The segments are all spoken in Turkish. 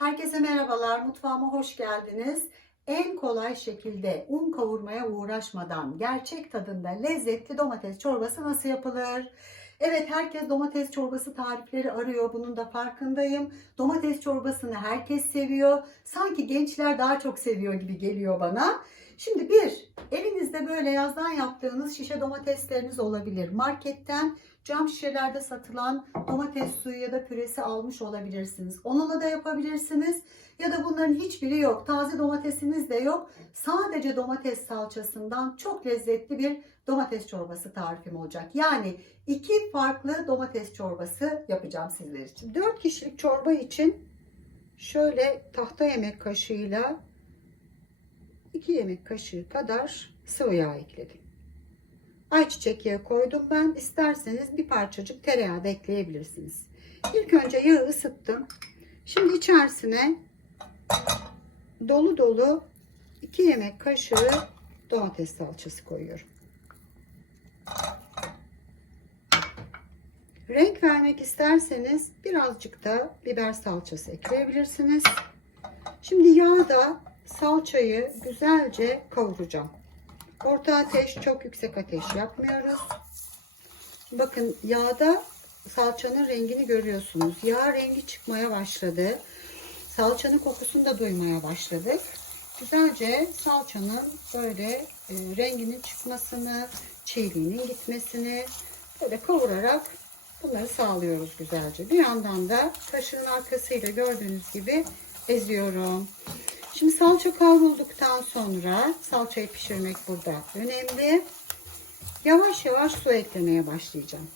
Herkese merhabalar, mutfağıma hoş geldiniz. En kolay şekilde un kavurmaya uğraşmadan gerçek tadında lezzetli domates çorbası nasıl yapılır? Evet herkes domates çorbası tarifleri arıyor. Bunun da farkındayım. Domates çorbasını herkes seviyor. Sanki gençler daha çok seviyor gibi geliyor bana. Şimdi bir, elinizde böyle yazdan yaptığınız şişe domatesleriniz olabilir. Marketten cam şişelerde satılan domates suyu ya da püresi almış olabilirsiniz. Onunla da yapabilirsiniz. Ya da bunların hiçbiri yok. Taze domatesiniz de yok. Sadece domates salçasından çok lezzetli bir domates çorbası tarifim olacak. Yani iki farklı domates çorbası yapacağım sizler için. 4 kişilik çorba için şöyle tahta yemek kaşığıyla 2 yemek kaşığı kadar sıvı yağ ekledim. Ayçiçek yağı koydum ben. İsterseniz bir parçacık tereyağı da ekleyebilirsiniz. İlk önce yağı ısıttım. Şimdi içerisine dolu dolu 2 yemek kaşığı domates salçası koyuyorum. Renk vermek isterseniz birazcık da biber salçası ekleyebilirsiniz. Şimdi yağda salçayı güzelce kavuracağım. Orta ateş, çok yüksek ateş yapmıyoruz. Bakın yağda salçanın rengini görüyorsunuz. Yağ rengi çıkmaya başladı. Salçanın kokusunu da duymaya başladık. Güzelce salçanın böyle e, renginin çıkmasını, çiğliğinin gitmesini böyle kavurarak bunları sağlıyoruz güzelce. Bir yandan da kaşığın arkasıyla gördüğünüz gibi eziyorum. Şimdi salça kavrulduktan sonra salçayı pişirmek burada önemli. Yavaş yavaş su eklemeye başlayacağım.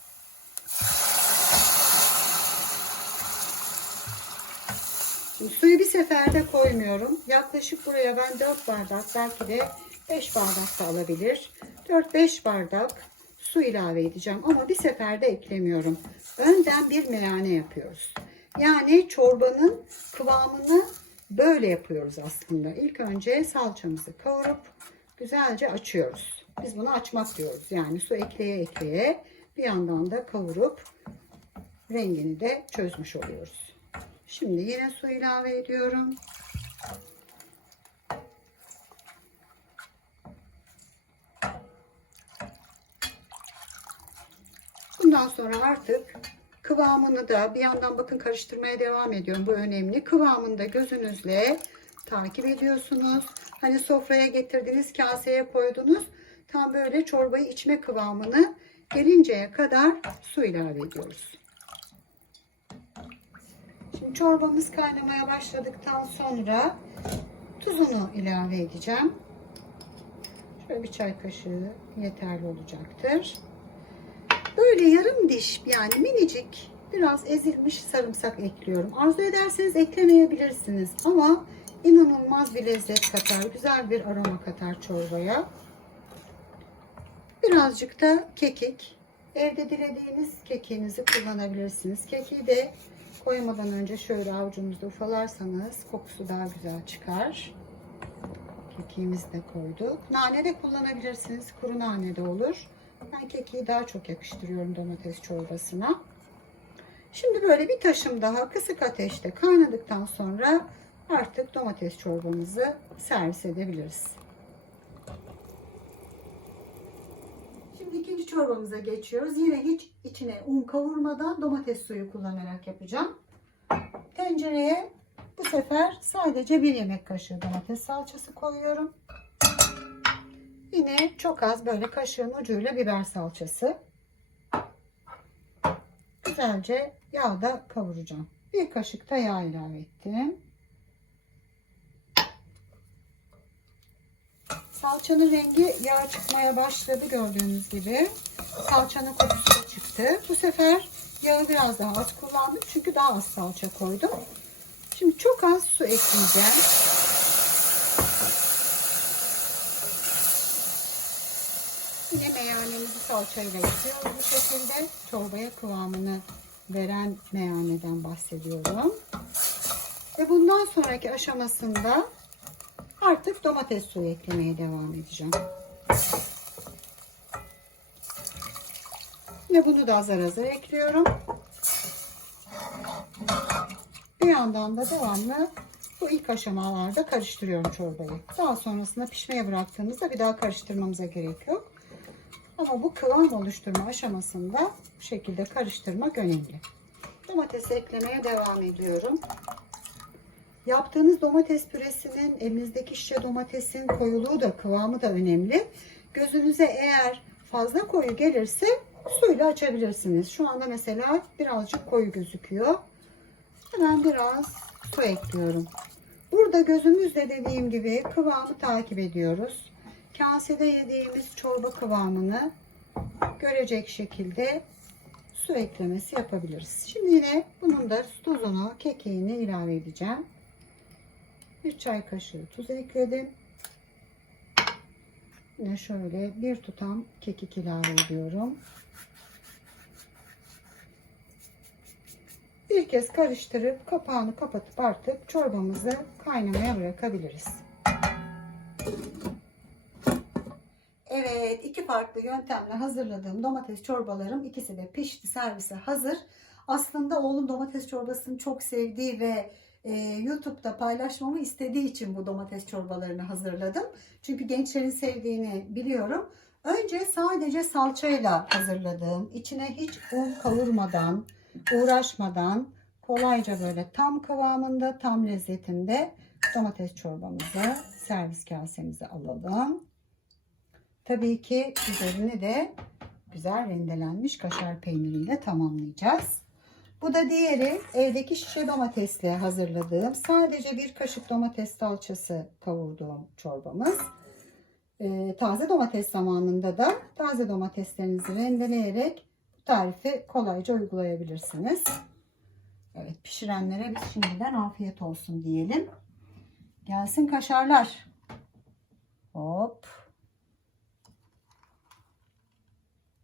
Suyu bir seferde koymuyorum. Yaklaşık buraya ben 4 bardak belki de 5 bardak da alabilir. 4-5 bardak su ilave edeceğim ama bir seferde eklemiyorum. Önden bir meyane yapıyoruz. Yani çorbanın kıvamını böyle yapıyoruz aslında. İlk önce salçamızı kavurup güzelce açıyoruz. Biz bunu açmak diyoruz. Yani su ekleye ekleye bir yandan da kavurup rengini de çözmüş oluyoruz. Şimdi yine su ilave ediyorum. Bundan sonra artık kıvamını da bir yandan bakın karıştırmaya devam ediyorum. Bu önemli. Kıvamını da gözünüzle takip ediyorsunuz. Hani sofraya getirdiniz, kaseye koydunuz. Tam böyle çorbayı içme kıvamını gelinceye kadar su ilave ediyoruz. Şimdi çorbamız kaynamaya başladıktan sonra tuzunu ilave edeceğim. Şöyle bir çay kaşığı yeterli olacaktır. Böyle yarım diş yani minicik biraz ezilmiş sarımsak ekliyorum. Arzu ederseniz eklemeyebilirsiniz ama inanılmaz bir lezzet katar, güzel bir aroma katar çorbaya. Birazcık da kekik. Evde dilediğiniz kekiğinizi kullanabilirsiniz. Kekiği de koymadan önce şöyle avucunuzda ufalarsanız kokusu daha güzel çıkar. Kekiğimizi de koyduk. Nane de kullanabilirsiniz. Kuru nane de olur. Ben kekiği daha çok yakıştırıyorum domates çorbasına. Şimdi böyle bir taşım daha kısık ateşte kaynadıktan sonra artık domates çorbamızı servis edebiliriz. Şimdi ikinci çorbamıza geçiyoruz. Yine hiç içine un kavurmadan domates suyu kullanarak yapacağım. Tencereye bu sefer sadece bir yemek kaşığı domates salçası koyuyorum. Yine çok az böyle kaşığın ucuyla biber salçası. Güzelce yağda kavuracağım. Bir kaşık da yağ ilave ettim. Salçanın rengi yağ çıkmaya başladı gördüğünüz gibi. Salçanın kokusu çıktı. Bu sefer yağı biraz daha az kullandım. Çünkü daha az salça koydum. Şimdi çok az su ekleyeceğim. Yine meyanemizi salçayla yapıyoruz bu şekilde. Çorbaya kıvamını veren meyaneden bahsediyorum. Ve bundan sonraki aşamasında artık domates suyu eklemeye devam edeceğim. Ve bunu da azar azar ekliyorum. Bir yandan da devamlı bu ilk aşamalarda karıştırıyorum çorbayı. Daha sonrasında pişmeye bıraktığımızda bir daha karıştırmamıza gerek yok. Ama bu kıvam oluşturma aşamasında bu şekilde karıştırmak önemli. Domatesi eklemeye devam ediyorum. Yaptığınız domates püresinin elinizdeki şişe domatesin koyuluğu da kıvamı da önemli. Gözünüze eğer fazla koyu gelirse suyla açabilirsiniz. Şu anda mesela birazcık koyu gözüküyor. Hemen biraz su ekliyorum. Burada gözümüzle dediğim gibi kıvamı takip ediyoruz. Kasede yediğimiz çorba kıvamını görecek şekilde su eklemesi yapabiliriz. Şimdi yine bunun da tuzunu, kekiğini ilave edeceğim. Bir çay kaşığı tuz ekledim. Yine şöyle bir tutam kekik ilave ediyorum. Bir kez karıştırıp kapağını kapatıp artık çorbamızı kaynamaya bırakabiliriz. Evet, iki farklı yöntemle hazırladığım domates çorbalarım ikisi de pişti, servise hazır. Aslında oğlum domates çorbasını çok sevdiği ve e, YouTube'da paylaşmamı istediği için bu domates çorbalarını hazırladım. Çünkü gençlerin sevdiğini biliyorum. Önce sadece salçayla hazırladığım, içine hiç un kavurmadan, uğraşmadan kolayca böyle tam kıvamında, tam lezzetinde domates çorbamızı servis kasemize alalım. Tabii ki üzerini de güzel rendelenmiş kaşar peyniriyle tamamlayacağız. Bu da diğeri evdeki şişe domatesle hazırladığım sadece bir kaşık domates salçası kavurduğum çorbamız. Ee, taze domates zamanında da taze domateslerinizi rendeleyerek bu tarifi kolayca uygulayabilirsiniz. Evet pişirenlere biz şimdiden afiyet olsun diyelim. Gelsin kaşarlar. Hop.